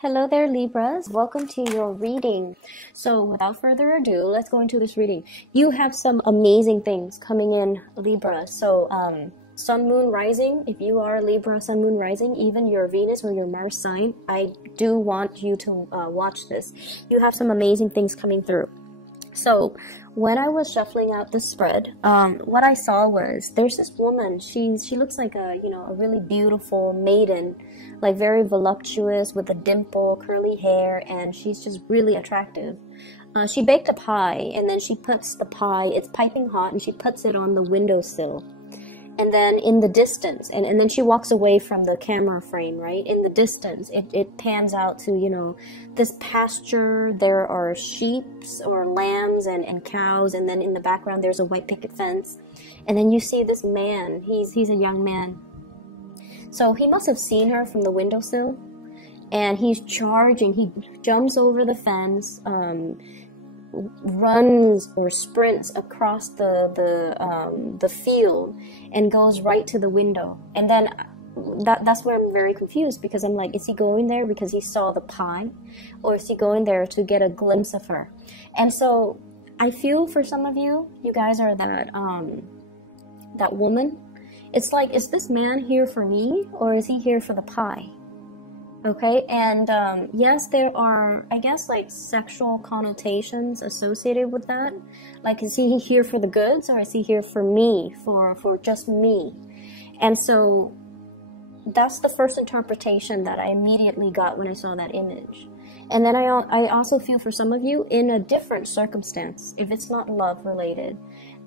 Hello there, Libras. Welcome to your reading. So without further ado, let's go into this reading. You have some amazing things coming in, Libra. So Sun, Moon, Rising. If you are Libra, Sun, Moon, Rising, even your Venus or your Mars sign, I do want you to watch this. You have some amazing things coming through. So when I was shuffling out the spread, what I saw was there's this woman. She looks like a really beautiful maiden, like very voluptuous with a dimple, curly hair, and she's just really attractive. She baked a pie, and then she puts the pie. It's piping hot, and she puts it on the windowsill. And then in the distance, and then she walks away from the camera frame, right? In the distance, it pans out to, this pasture. There are sheep or lambs and cows. And then in the background, there's a white picket fence. And then you see this man. He's a young man. So he must have seen her from the windowsill. And he's charging. He jumps over the fence, runs or sprints across the field and goes right to the window. And then that's where I'm very confused, because I'm like, is he going there because he saw the pie, or is he going there to get a glimpse of her? And so I feel for some of you, you guys are that woman. It's like, is this man here for me, or is he here for the pie? Okay, and yes, there are, I guess, like sexual connotations associated with that. Like, is he here for the goods, or is he here for me, for just me? And so that's the first interpretation that I immediately got when I saw that image. And then I also feel for some of you in a different circumstance, if it's not love related,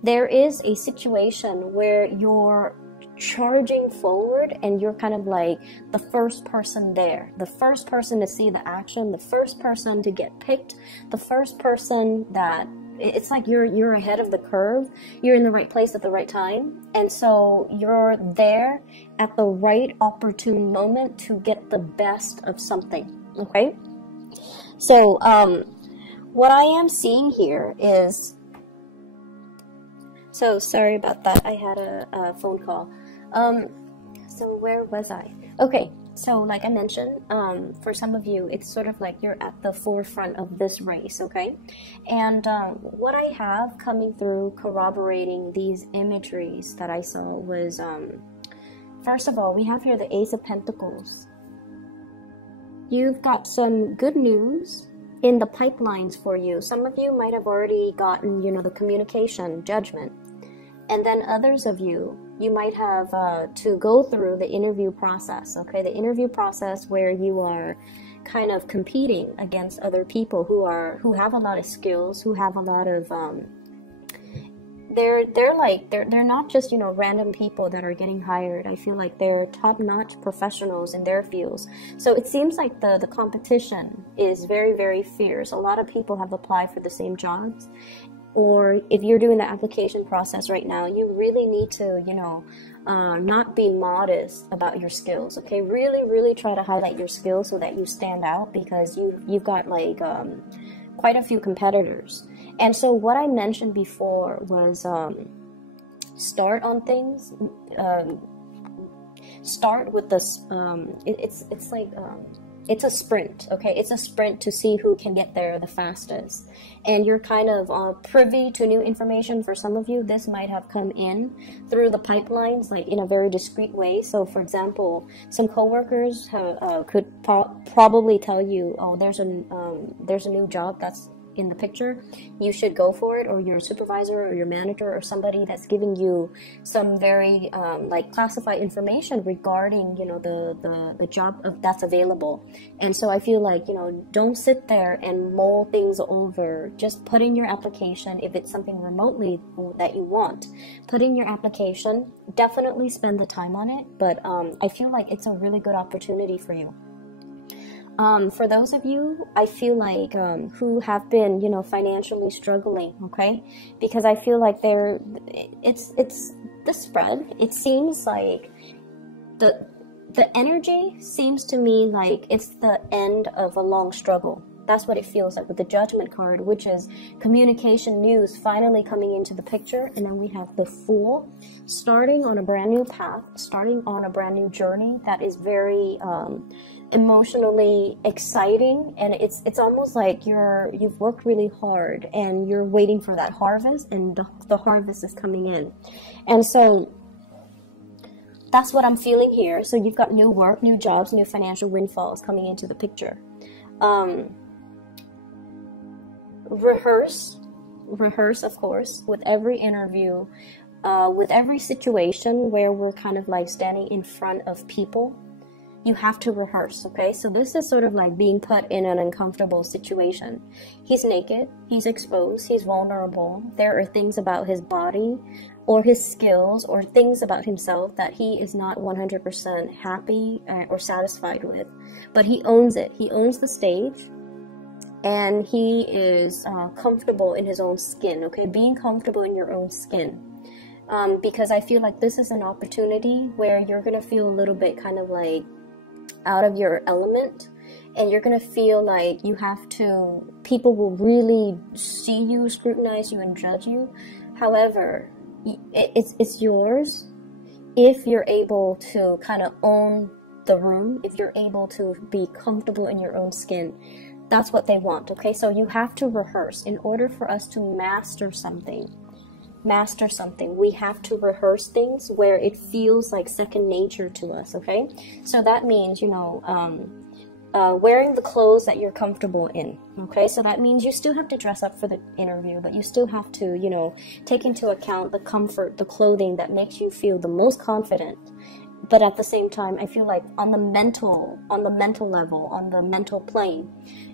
there is a situation where you're charging forward and you're kind of like the first person there, the first person to see the action, the first person to get picked, the first person that it's like you're ahead of the curve, you're in the right place at the right time, and so you're there at the right opportune moment to get the best of something. Okay, so what I am seeing here is, so sorry about that, I had a phone call. So where was I? Okay, so like I mentioned, for some of you, it's sort of like you're at the forefront of this race, okay? And what I have coming through corroborating these imageries that I saw was, first of all, we have here the Ace of Pentacles. You've got some good news in the pipelines for you. Some of you might have already gotten, the communication, judgment. And then others of you, you might have to go through the interview process, okay? The interview process where you are kind of competing against other people who have a lot of skills, who have a lot of they're not just random people that are getting hired. I feel like they're top-notch professionals in their fields. So it seems like the competition is very, very fierce. A lot of people have applied for the same jobs. Or if you're doing the application process right now, you really need to, not be modest about your skills, okay? Really, really try to highlight your skills so that you stand out, because you've got like quite a few competitors. And so what I mentioned before was start on things. Start with this. It's like. It's a sprint, okay? It's a sprint to see who can get there the fastest. And you're kind of privy to new information. For some of you, this might have come in through the pipelines, like in a very discreet way. So, for example, some coworkers could probably tell you, oh, there's a new job that's in the picture, you should go for it, or your supervisor or your manager or somebody that's giving you some very like classified information regarding the job that's available. And so I feel like don't sit there and mull things over. Just put in your application. If it's something remotely that you want, put in your application. Definitely spend the time on it, but I feel like it's a really good opportunity for you. For those of you, I feel like who have been, financially struggling, okay? Because I feel like it's the spread. It seems like the energy seems to me like it's the end of a long struggle. That's what it feels like with the Judgment card, which is communication news finally coming into the picture. And then we have the Fool, starting on a brand new path, starting on a brand new journey that is very emotionally exciting, and it's almost like you've worked really hard and you're waiting for that harvest, and the harvest is coming in. And so that's what I'm feeling here. So you've got new work, new jobs, new financial windfalls coming into the picture. Rehearse, of course, with every interview, with every situation where we're kind of like standing in front of people. You have to rehearse, okay? So this is sort of like being put in an uncomfortable situation. He's naked, he's exposed, he's vulnerable. There are things about his body or his skills or things about himself that he is not 100% happy or satisfied with. But he owns it. He owns the stage, and he is comfortable in his own skin, okay? Being comfortable in your own skin. Because I feel like this is an opportunity where you're going to feel a little bit kind of like out of your element, and you're going to feel like you have to, people will really see you, scrutinize you, and judge you. However, it's yours if you're able to kind of own the room, if you're able to be comfortable in your own skin. That's what they want, okay? So you have to rehearse. In order for us to master something, we have to rehearse things where it feels like second nature to us, okay? So that means, you know, wearing the clothes that you're comfortable in, okay? So that means you still have to dress up for the interview, but you still have to, you know, take into account the comfort, the clothing that makes you feel the most confident. But at the same time, I feel like on the mental level, on the mental plane,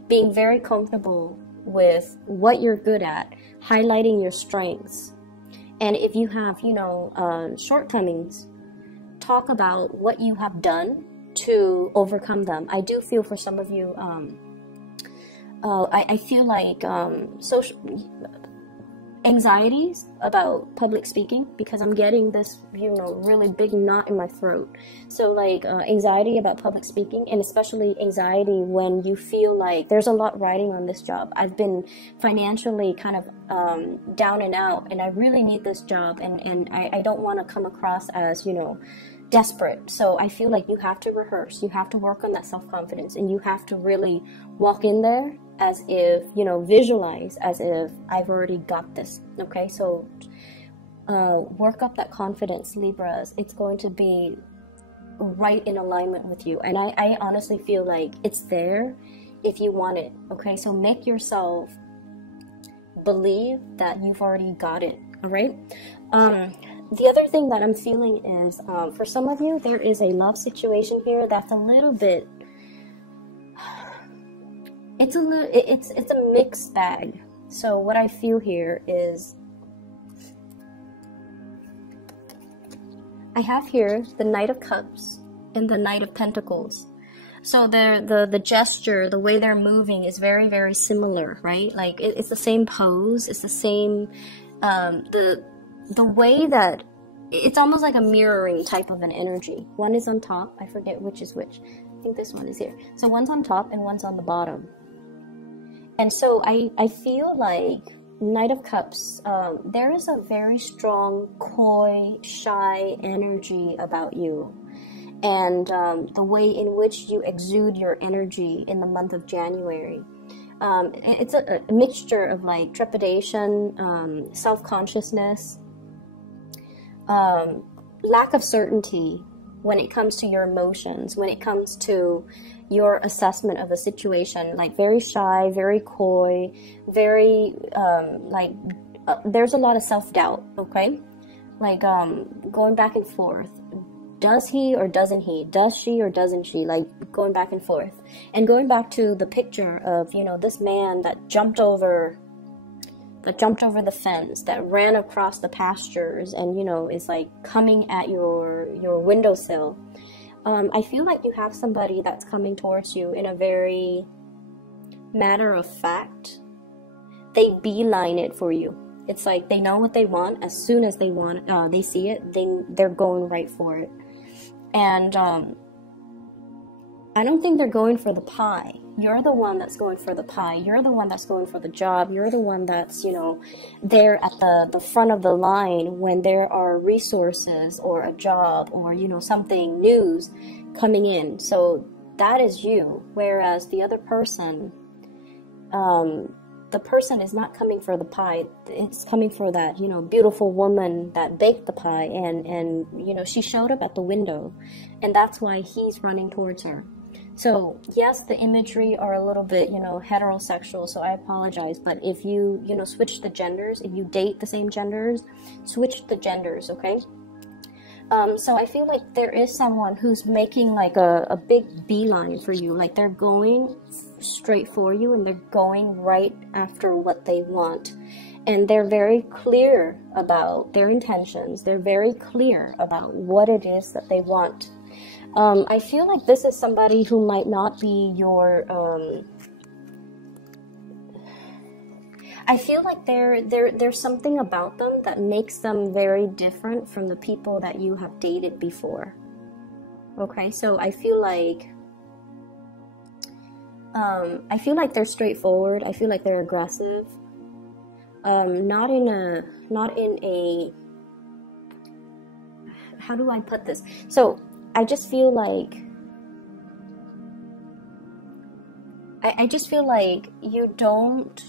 being very comfortable with what you're good at, highlighting your strengths. And if you have, you know, shortcomings, talk about what you have done to overcome them. I do feel for some of you, I feel like social anxieties about public speaking, because I'm getting this, you know, really big knot in my throat. So like anxiety about public speaking, and especially anxiety when you feel like there's a lot riding on this job. I've been financially kind of down and out, and I really need this job, and I don't want to come across as, you know, desperate. So I feel like you have to rehearse, you have to work on that self-confidence, and you have to really walk in there as if, you know, visualize as if I've already got this, okay? So work up that confidence, Libras. It's going to be right in alignment with you, and I honestly feel like it's there if you want it, okay? So make yourself believe that you've already got it, all right? The other thing that I'm feeling is, for some of you, there is a love situation here that's a little bit, it's a mixed bag. So what I feel here is, I have here the Knight of Cups and the Knight of Pentacles. So the gesture, the way they're moving is very, very similar, right? Like it's the same pose, it's the same, the way that it's almost like a mirroring type of an energy. One is on top, I forget which is which. I think this one is here. So one's on top and one's on the bottom. And so I feel like Knight of Cups, there is a very strong, coy, shy energy about you. And the way in which you exude your energy in the month of January. It's a mixture of like trepidation, self-consciousness, lack of certainty when it comes to your emotions, when it comes to your assessment of a situation, like very shy, very coy, very there's a lot of self-doubt, okay? Like going back and forth. Does he or doesn't he? Does she or doesn't she? Like going back and forth. And going back to the picture of, you know, this man that jumped over the fence, that ran across the pastures, and, you know, is like coming at your windowsill. I feel like you have somebody that's coming towards you in a very matter of fact. They beeline it for you. It's like they know what they want. As soon as they want, they see it, they're going right for it. And I don't think they're going for the pie. You're the one that's going for the pie. You're the one that's going for the job. You're the one that's, you know, there at the front of the line when there are resources or a job or, you know, something news coming in. So that is you. Whereas the other person, the person is not coming for the pie. It's coming for that, you know, beautiful woman that baked the pie, and you know, she showed up at the window, and that's why he's running towards her. So yes, the imagery are a little bit, you know, heterosexual, so I apologize, but if you know, switch the genders, if you date the same genders, switch the genders, okay? So I feel like there is someone who's making like a big beeline for you, like they're going straight for you, and they're going right after what they want, and they're very clear about their intentions. They're very clear about what it is that they want. I feel like this is somebody who might not be your, I feel like there's something about them that makes them very different from the people that you have dated before. Okay, so I feel like they're straightforward. I feel like they're aggressive. Not in a, how do I put this? So I just feel like, I just feel like you don't.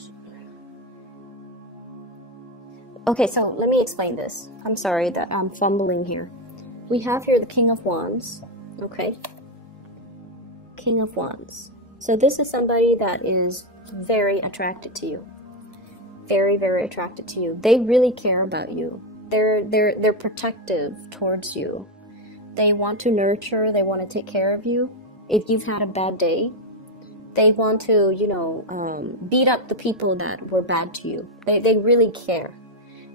Okay, so let me explain this. I'm sorry that I'm fumbling here. We have here the King of Wands, okay? King of Wands. So this is somebody that is very attracted to you. Very, very attracted to you. They really care about you. They're protective towards you. They want to nurture, they want to take care of you. If you've had a bad day, they want to, you know, beat up the people that were bad to you. They really care.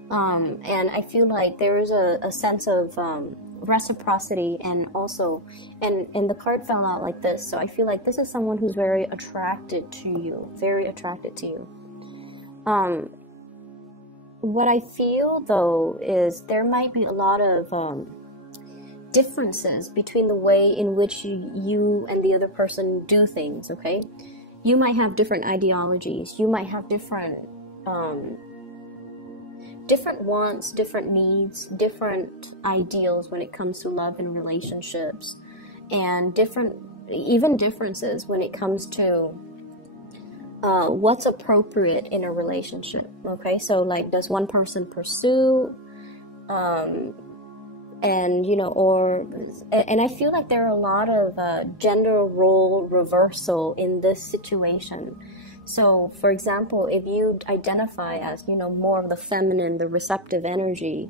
And I feel like there is a sense of reciprocity, and also, and the card fell out like this, so I feel like this is someone who's very attracted to you, very attracted to you. What I feel though is there might be a lot of differences between the way in which you and the other person do things, okay? You might have different ideologies, you might have different wants, different needs, different ideals when it comes to love and relationships, and even differences when it comes to what's appropriate in a relationship, okay? So like, does one person pursue, and you know, and I feel like there are a lot of gender role reversal in this situation. So for example, if you identify as, you know, more of the feminine, the receptive energy,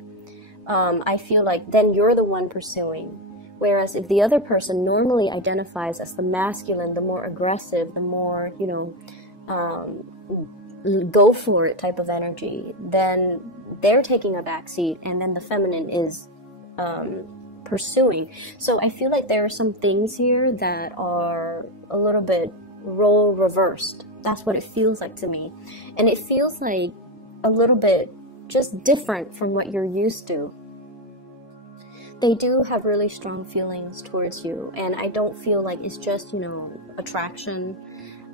I feel like then you're the one pursuing. Whereas if the other person normally identifies as the masculine, the more aggressive, the more, you know, go for it type of energy, then they're taking a backseat, and then the feminine is pursuing. So I feel like there are some things here that are a little bit role reversed. That's what it feels like to me. And it feels like a little bit just different from what you're used to. They do have really strong feelings towards you, and I don't feel like it's just, you know, attraction.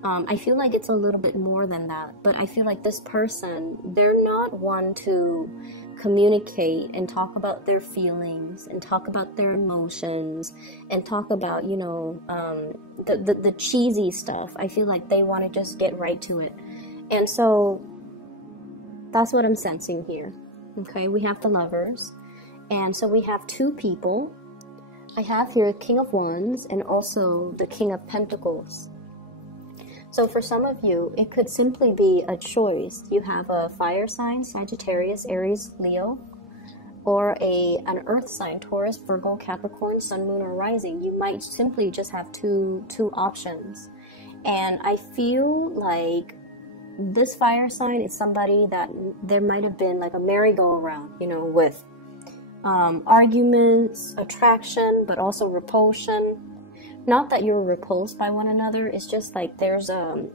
I feel like it's a little bit more than that, but I feel like this person, they're not one to communicate and talk about their feelings and talk about their emotions and talk about, you know, the cheesy stuff. I feel like they want to just get right to it. And so that's what I'm sensing here. Okay, we have the Lovers, and so we have two people. I have here King of Wands and also the King of Pentacles. So for some of you, it could simply be a choice. You have a fire sign, Sagittarius, Aries, Leo, or an earth sign, Taurus, Virgo, Capricorn, Sun, Moon, or Rising. You might simply just have two options. And I feel like this fire sign is somebody that there might have been like a merry-go-round, you know, with arguments, attraction, but also repulsion. Not that you're repulsed by one another, it's just like there's a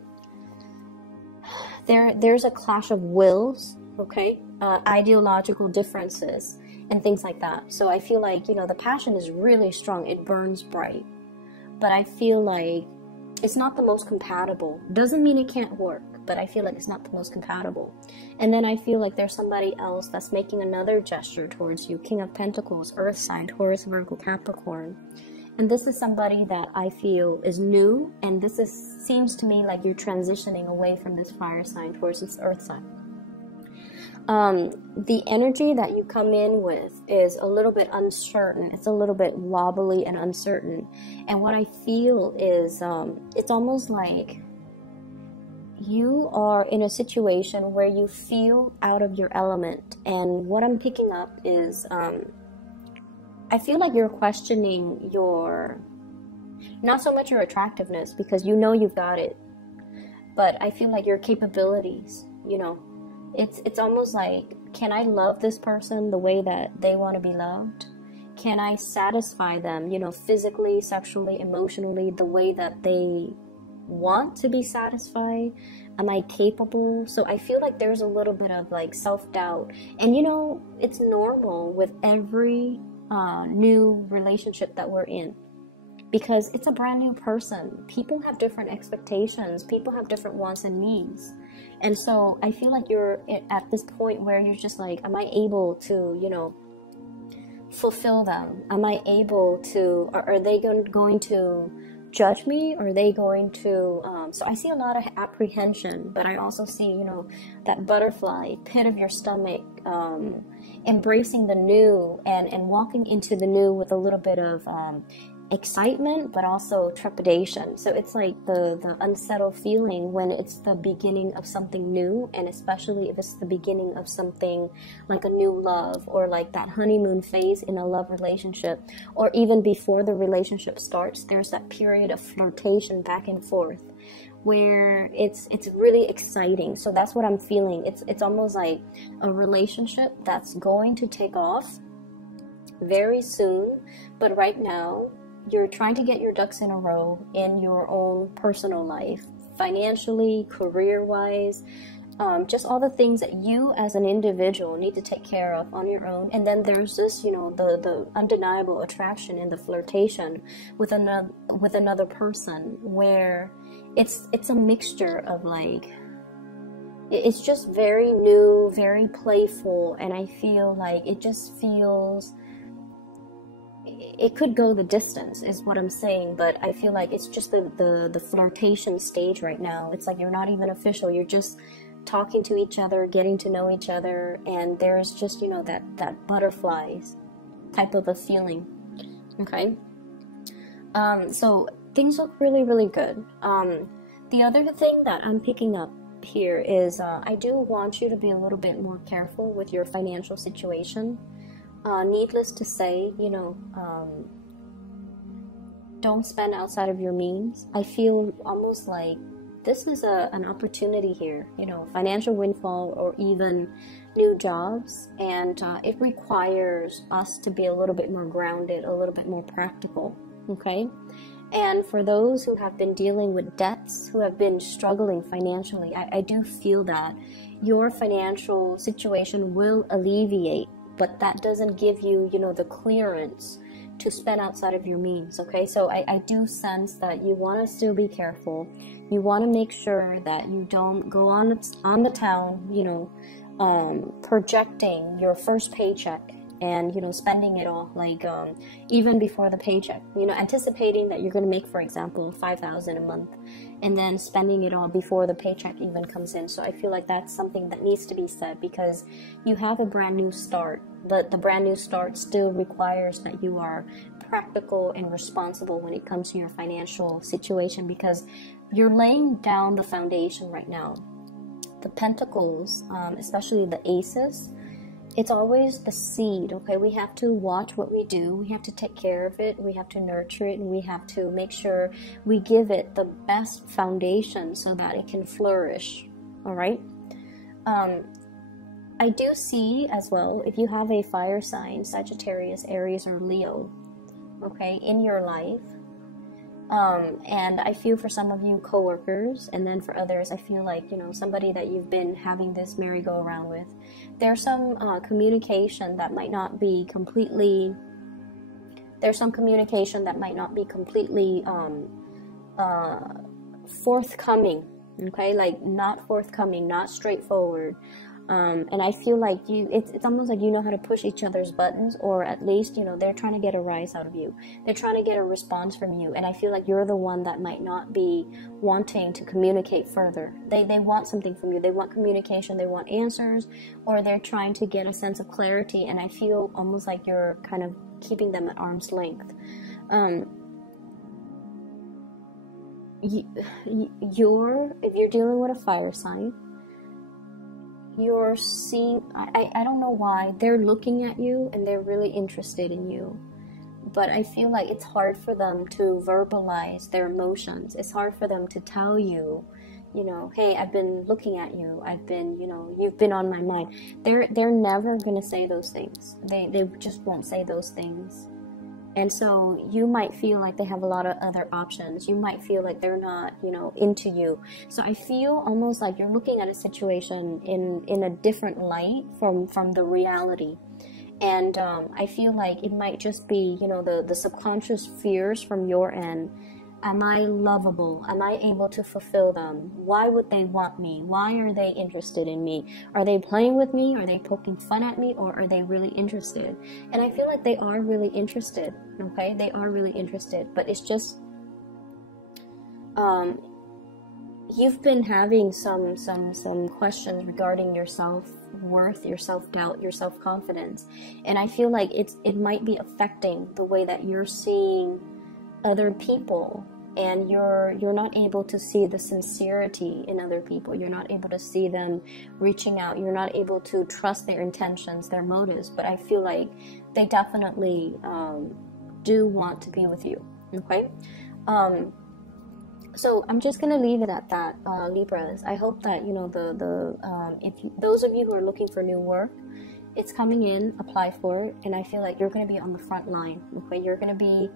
clash of wills, okay? Ideological differences and things like that. So I feel like, you know, the passion is really strong, it burns bright. But I feel like it's not the most compatible. Doesn't mean it can't work, but I feel like it's not the most compatible. And then I feel like there's somebody else that's making another gesture towards you. King of Pentacles, Earth sign, Taurus, Virgo, Capricorn. And this is somebody that I feel is new, and seems to me like you're transitioning away from this fire sign towards this earth sign. The energy that you come in with is a little bit uncertain. It's a little bit wobbly and uncertain. And what I feel is, it's almost like you are in a situation where you feel out of your element. And what I'm picking up is, I feel like you're questioning not so much your attractiveness, because you know you've got it, but I feel like your capabilities, you know. It's almost like, can I love this person the way that they want to be loved? Can I satisfy them, you know, physically, sexually, emotionally, the way that they want to be satisfied? Am I capable? So I feel like there's a little bit of like self-doubt. And you know, it's normal with every new relationship that we're in, because it's a brand new person. People have different expectations. People have different wants and needs. And so I feel like you're at this point where you're just like, am I able to, you know, fulfill them? Am I able to, are they going to judge me? Are they going to, so I see a lot of apprehension, but I also see, you know, that butterfly pit of your stomach, embracing the new and walking into the new with a little bit of excitement, but also trepidation. So it's like the unsettled feeling when it's the beginning of something new, and especially if it's the beginning of something like a new love, or like that honeymoon phase in a love relationship, or even before the relationship starts, there's that period of flirtation back and forth where it's really exciting. So that's what I'm feeling. It's almost like a relationship that's going to take off very soon, but right now you're trying to get your ducks in a row in your own personal life, financially, career-wise, just all the things that you as an individual need to take care of on your own. And then there's this, you know, the undeniable attraction and the flirtation with another person, where it's a mixture of like, it's just very new, very playful, and I feel like it just feels, it could go the distance is what I'm saying, but I feel like it's just the flirtation stage right now. It's like you're not even official, you're just talking to each other, getting to know each other, and there's just, you know, that butterflies type of a feeling. Okay, so things look really, really good. The other thing that I'm picking up here is I do want you to be a little bit more careful with your financial situation. Needless to say, you know, don't spend outside of your means. I feel almost like this is an opportunity here, you know, financial windfall or even new jobs, and it requires us to be a little bit more grounded, a little bit more practical, okay? And for those who have been dealing with debts, who have been struggling financially, I do feel that your financial situation will alleviate, but that doesn't give you, you know, the clearance to spend outside of your means, okay? So I do sense that you want to still be careful. You want to make sure that you don't go on the town, you know, projecting your first paycheck and, you know, spending it all, like, even before the paycheck, you know, anticipating that you're going to make, for example, $5,000 a month, and then spending it all before the paycheck even comes in. So I feel like that's something that needs to be said, because you have a brand new start, but the brand new start still requires that you are practical and responsible when it comes to your financial situation, because you're laying down the foundation right now. The pentacles, especially the aces, it's always the seed, okay? We have to watch what we do. We have to take care of it. We have to nurture it, and we have to make sure we give it the best foundation so that it can flourish, all right? I do see as well, if you have a fire sign, Sagittarius, Aries, or Leo, okay, in your life, and I feel for some of you coworkers, and then for others, I feel like, you know, somebody that you've been having this merry-go-round with, there's some communication that might not be completely, forthcoming, okay, like not forthcoming, not straightforward. And I feel like it's almost like you know how to push each other's buttons, or at least, you know, they're trying to get a rise out of you. They're trying to get a response from you. And I feel like you're the one that might not be wanting to communicate further. They want something from you. They want communication. They want answers, or they're trying to get a sense of clarity. And I feel almost like you're kind of keeping them at arm's length. If you're dealing with a fire sign, you're seeing, I don't know why, they're looking at you and they're really interested in you. But I feel like it's hard for them to verbalize their emotions. It's hard for them to tell you, you know, hey, I've been looking at you. I've been, you know, you've been on my mind. They're never going to say those things. They just won't say those things. And so you might feel like they have a lot of other options. You might feel like they're not, you know, into you. So I feel almost like you're looking at a situation in a different light from the reality. And I feel like it might just be, you know, the subconscious fears from your end. Am I lovable? Am I able to fulfill them? Why would they want me? Why are they interested in me? Are they playing with me? Are they poking fun at me? Or are they really interested? And I feel like they are really interested, okay? They are really interested. But it's just, you've been having some questions regarding your self-worth, your self-doubt, your self-confidence. And I feel like it might be affecting the way that you're seeing other people. And you're not able to see the sincerity in other people. You're not able to see them reaching out. You're not able to trust their intentions, their motives. But I feel like they definitely do want to be with you. Okay? So I'm just gonna leave it at that, Libras. I hope that, you know, those of you who are looking for new work, it's coming in. Apply for it, and I feel like you're gonna be on the front line. Okay, you're gonna be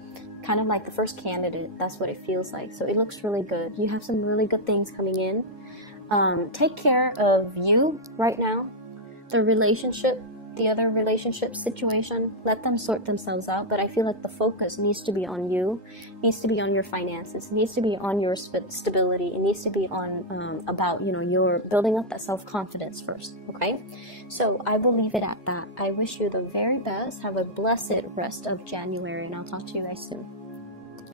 kind of like the first candidate. That's what it feels like. So it looks really good. You have some really good things coming in. Take care of you right now. The other relationship situation, let them sort themselves out. But I feel like the focus needs to be on you, needs to be on your finances, needs to be on your stability. It needs to be on about, you know, your building up that self-confidence first. Okay, so I will leave it at that. I wish you the very best. Have a blessed rest of January, and I'll talk to you guys soon.